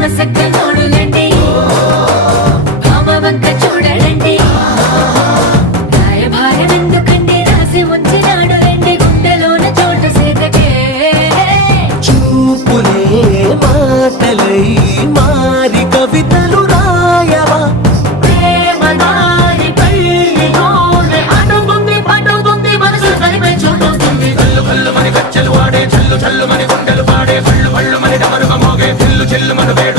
చూడండి భామ వంక చూడండి రాయభారం ఎందుకండి రాసి ఉంచినాడు రండి గుండెలోన చోటు సేదకే చూపులే మాటలై మారి కవితలు రాయవా ప్రేమ దారి పల్లిలోనే అడుగుంది మనసు తనిపై చూడుతుంది కల్లు కల్లు మని గజ్జలు వాడే చల్లు చల్లు మని గుండెలు పాడే పళ్ళు పళ్ళు మని డమరుగ మోగే చెల్లు చెల్లు మన వేడు